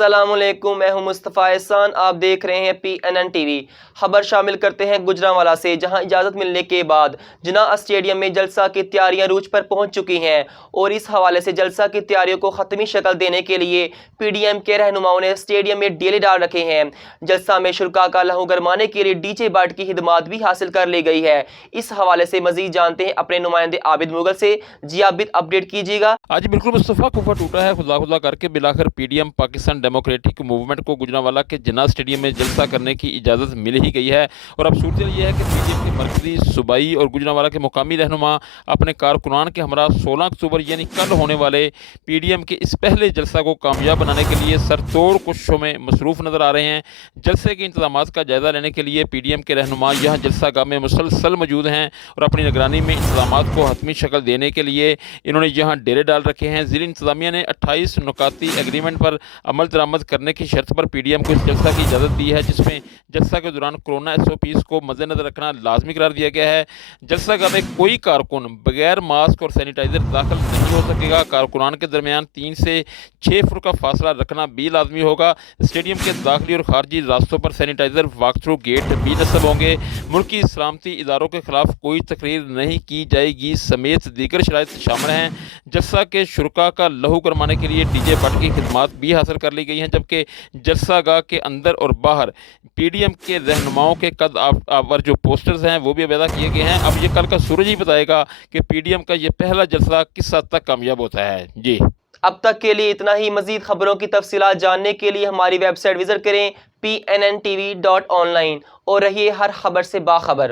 السلام علیکم، میں ہوں مصطفیٰ احسان، آپ دیکھ رہے ہیں PNN ٹی وی۔ خبر شامل کرتے ہیں گجرانوالہ سے، جہاں اجازت ملنے کے بعد جناح اسٹیڈیم میں جلسہ کی تیاریاں عروج پر پہنچ چکی ہیں، اور اس حوالے سے جلسہ کی تیاریوں کو حتمی شکل دینے کے لیے PDM کے رہنماؤں نے اسٹیڈیم میں ڈیلے ڈال رکھے ہیں۔ جلسہ میں شرکاء کا لہو گرمانے کے لیے DJ بٹ کی خدمات بھی حاصل کر لی گئی ہے۔ اس حوالے سے مزید جانتے ہیں اپنے نمائندے عابد مغل سے۔ جی عابد، اپڈیٹ کیجیے گا۔ آج بالکل مصطفیٰ کفا ٹوٹا ہے خدا کر کے بلاخر PDM پاکستان ڈیموکریٹک موومنٹ کو گجرانوالہ کے جناح اسٹیڈیم میں جلسہ کرنے کی اجازت مل ہی گئی ہے، اور اب صورتحال یہ ہے کہ PDM کے مرکزی، صوبائی اور گجرانوالہ کے مقامی رہنما اپنے کارکنان کے ہمراہ 16 اکتوبر یعنی کل ہونے والے PDM کے اس پہلے جلسہ کو کامیاب بنانے کے لیے سر توڑ کوششوں میں مصروف نظر آ رہے ہیں۔ جلسے کے انتظامات کا جائزہ لینے کے لیے PDM کے رہنما یہاں جلسہ گاہ میں مسلسل موجود ہیں، اور اپنی نگرانی میں انتظامات کو حتمی شکل دینے کے لیے انہوں نے یہاں ڈیرے ڈال رکھے ہیں۔ ضلع انتظامیہ نے 28 نکاتی ایگریمنٹ پر عمل درآمد کرنے کی شرط پر PDM کو اس جلسہ کی اجازت دی ہے، جس میں جلسہ کے دوران کورونا SOPs کو مد نظر رکھنا لازمی قرار دیا گیا ہے۔ جلسہ گاہ میں کوئی کارکن بغیر ماسک اور سینیٹائزر داخل نہیں ہو سکے گا۔ کارکنان کے درمیان 3 سے 6 فٹ کا فاصلہ رکھنا بھی لازمی ہوگا۔ اسٹیڈیم کے داخلی اور خارجی راستوں پر سینیٹائزر واک تھرو گیٹ بھی نصب ہوں گے۔ ملکی سلامتی اداروں کے خلاف کوئی تقریر نہیں کی جائے گی سمیت دیگر شرائط شامل ہیں۔ جلسہ کے شرکاء کا لہو گرمانے کے لیے DJ بٹ کی خدمات بھی حاصل کر لی گئی ہیں، جبکہ جلسہ گاہ کے اندر اور باہر PDM کے رہنماؤں کے قد آور جو پوسٹرز ہیں وہ بھی علیحدہ کیے گئے ہیں۔ اب یہ کل کا سورج ہی بتائے گا کہ PDM کا یہ پہلا جلسہ کس حد تک کامیاب ہوتا ہے۔ جی اب تک کے لیے اتنا ہی۔ مزید خبروں کی تفصیلات جاننے کے لیے ہماری ویب سائٹ وزٹ کریں PNNTV.online، اور رہیے ہر خبر سے باخبر۔